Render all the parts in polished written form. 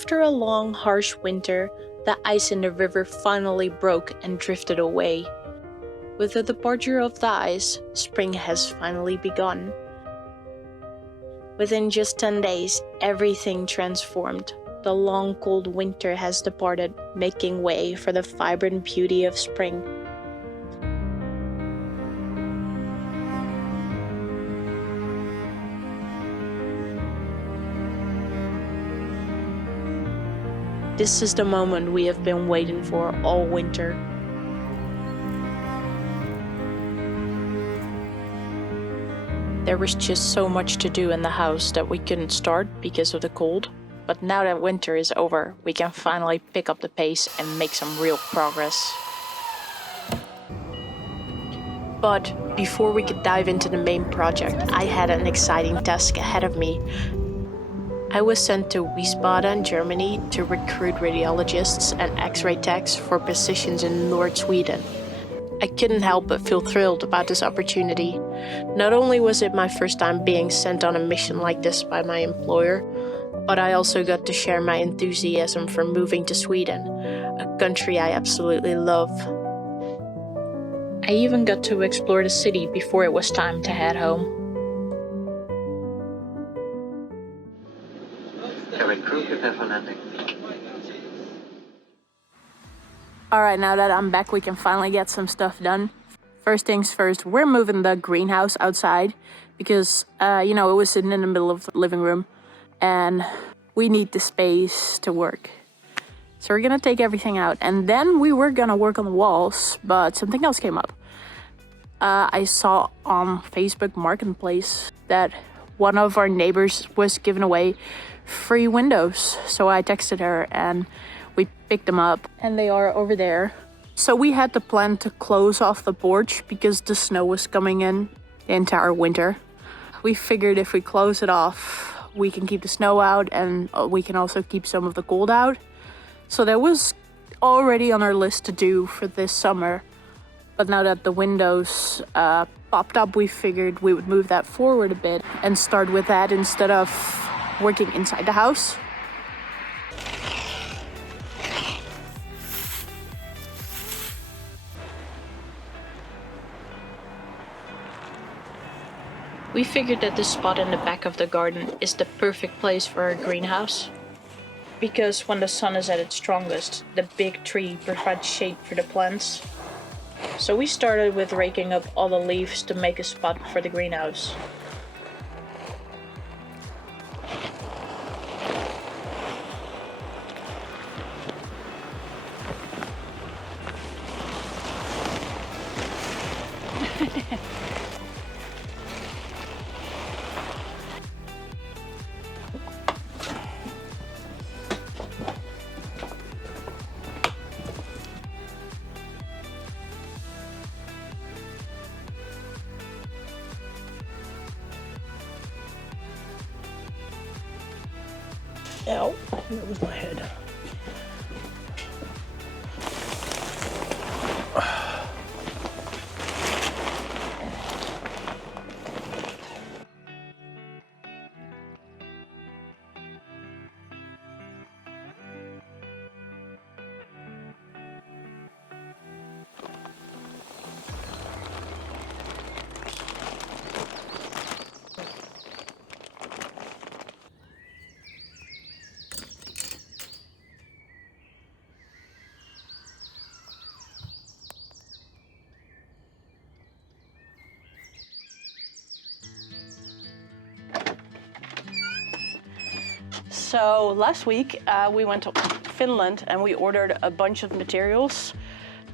After a long, harsh winter, the ice in the river finally broke and drifted away. With the departure of the ice, spring has finally begun. Within just 10 days, everything transformed. The long, cold winter has departed, making way for the vibrant beauty of spring. This is the moment we have been waiting for all winter. There was just so much to do in the house that we couldn't start because of the cold. But now that winter is over, we can finally pick up the pace and make some real progress. But before we could dive into the main project, I had an exciting task ahead of me. I was sent to Wiesbaden, Germany to recruit radiologists and X-ray techs for positions in North Sweden. I couldn't help but feel thrilled about this opportunity. Not only was it my first time being sent on a mission like this by my employer, but I also got to share my enthusiasm for moving to Sweden, a country I absolutely love. I even got to explore the city before it was time to head home. Alright, now that I'm back, we can finally get some stuff done. First things first, we're moving the greenhouse outside because, it was sitting in the middle of the living room and we need the space to work. So we're gonna take everything out and then we were gonna work on the walls, but something else came up. I saw on Facebook Marketplace that one of our neighbors was giving away free windows. So I texted her and we picked them up and they are over there. So we had the plan to close off the porch because the snow was coming in the entire winter. We figured if we close it off, we can keep the snow out and we can also keep some of the cold out. So that was already on our list to do for this summer. But now that the windows popped up, we figured we would move that forward a bit and start with that instead of working inside the house. We figured that this spot in the back of the garden is the perfect place for our greenhouse. Because when the sun is at its strongest, the big tree provides shade for the plants. So we started with raking up all the leaves to make a spot for the greenhouse. Ow, that was my head. So last week we went to Finland and we ordered a bunch of materials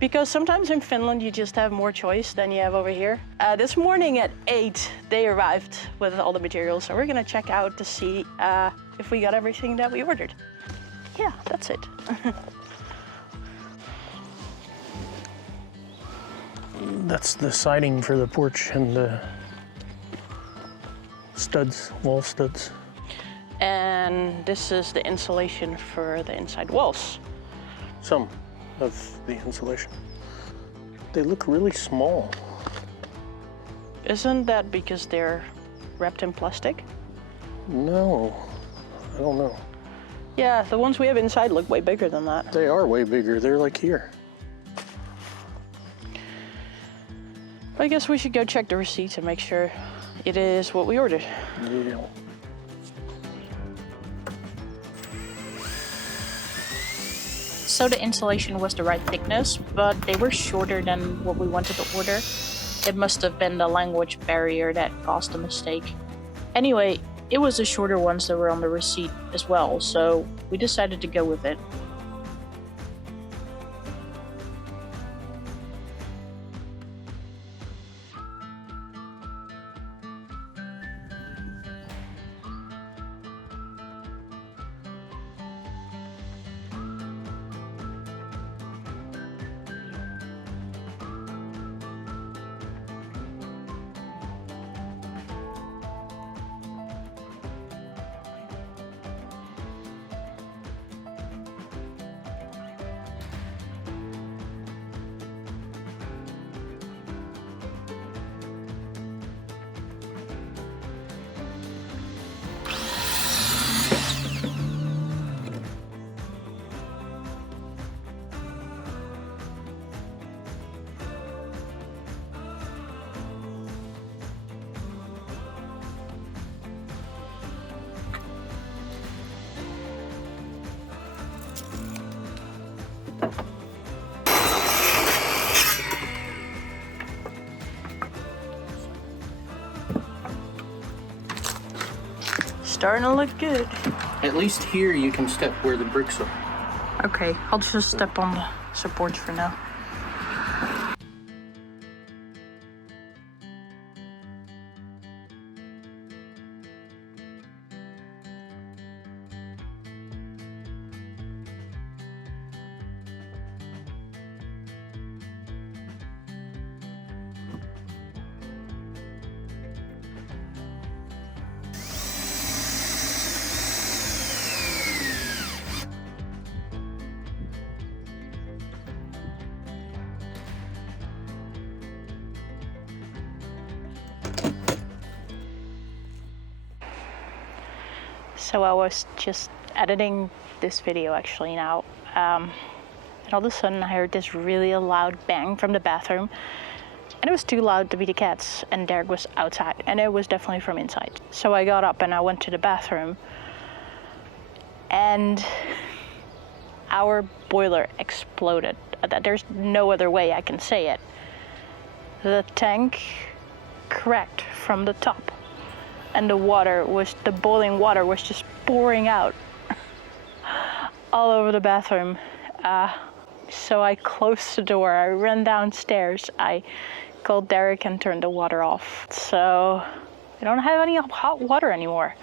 because sometimes in Finland you just have more choice than you have over here. This morning at 8 they arrived with all the materials, so we're gonna check out to see if we got everything that we ordered. Yeah, that's it. That's the siding for the porch and the studs, wall studs. And this is the insulation for the inside walls. Some of the insulation. They look really small. Isn't that because they're wrapped in plastic? No, I don't know. Yeah, the ones we have inside look way bigger than that. They are way bigger. They're like here. I guess we should go check the receipt to make sure it is what we ordered. Yeah. So the insulation was the right thickness, but they were shorter than what we wanted to order. It must have been the language barrier that caused the mistake. Anyway, it was the shorter ones that were on the receipt as well, so we decided to go with it. Starting to look good. At least here you can step where the bricks are. Okay, I'll just step on the supports for now. So I was just editing this video actually now, and all of a sudden I heard this really loud bang from the bathroom, and it was too loud to be the cats, and Derek was outside, and it was definitely from inside. So I got up and I went to the bathroom, and our boiler exploded. There's no other way I can say it. The tank cracked from the top. And the boiling water was just pouring out all over the bathroom. So I closed the door, I ran downstairs, I called Derek and turned the water off. So I don't have any hot water anymore,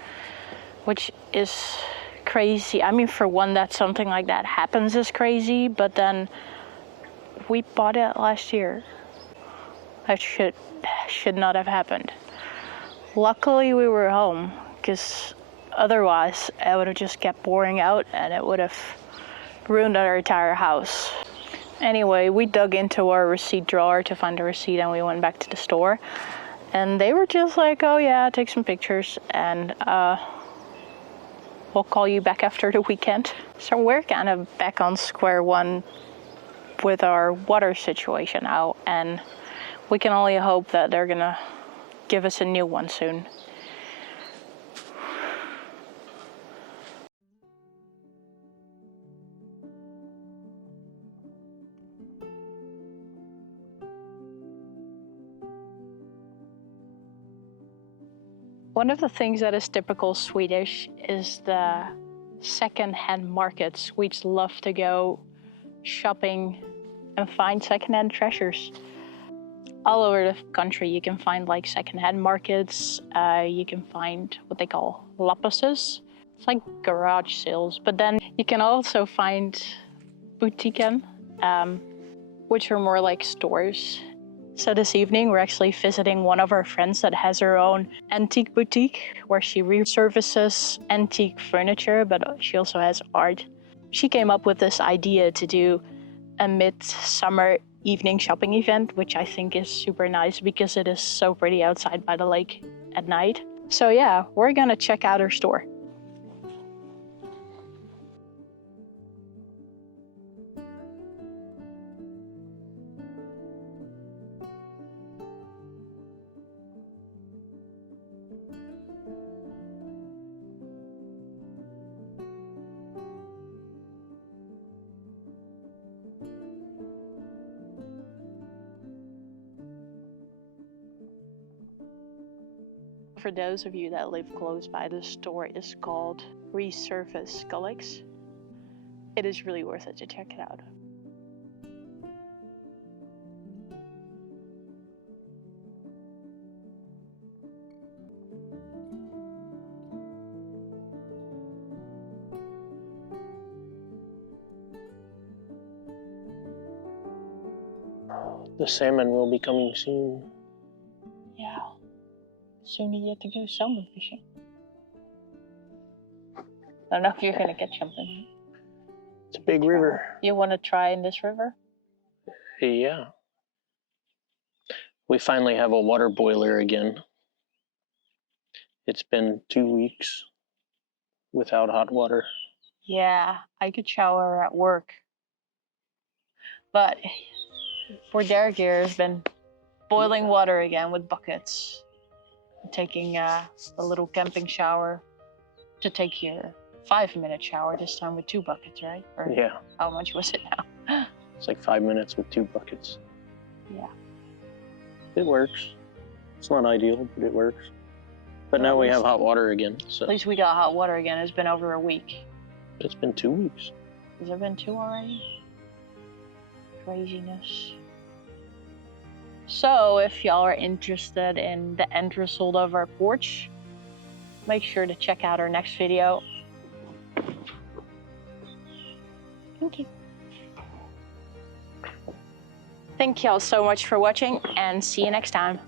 which is crazy. I mean, for one, that something like that happens is crazy, but then we bought it last year. That should not have happened. Luckily we were home, because otherwise it would have just kept pouring out and it would have ruined our entire house. Anyway, we dug into our receipt drawer to find the receipt, and we went back to the store, and they were just like, oh yeah, take some pictures and we'll call you back after the weekend. So we're kind of back on square one with our water situation now, and we can only hope that they're gonna give us a new one soon. One of the things that is typical Swedish is the second-hand markets. Swedes love to go shopping and find second-hand treasures. All over the country you can find like second-hand markets. You can find what they call lappases. It's like garage sales, but then you can also find boutiquen, which are more like stores. So this evening we're actually visiting one of our friends that has her own antique boutique where she resurfaces antique furniture, but she also has art. She came up with this idea to do a midsummer evening shopping event, which I think is super nice because it is so pretty outside by the lake at night. So yeah, we're gonna check out her store. for those of you that live close by, the store is called Resurface Colleagues. It is really worth it to check it out. The salmon will be coming soon. Yeah, soon you get to go salmon fishing. I don't know if you're gonna catch something. It's a big river. You want to try in this river? Yeah. We finally have a water boiler again. It's been 2 weeks without hot water. Yeah, I could shower at work. But for Derek here has been boiling water again with buckets. Taking a little camping shower to take your 5-minute shower, this time with 2 buckets, right? Or Yeah. how much was it now? It's like 5 minutes with 2 buckets. Yeah. It works. It's not ideal, but it works. But now we have hot water again, so. At least we got hot water again. It's been over a week. It's been 2 weeks. Has there been 2 already? Craziness. So, if y'all are interested in the end result of our porch, make sure to check out our next video. Thank you. Thank y'all so much for watching, and see you next time.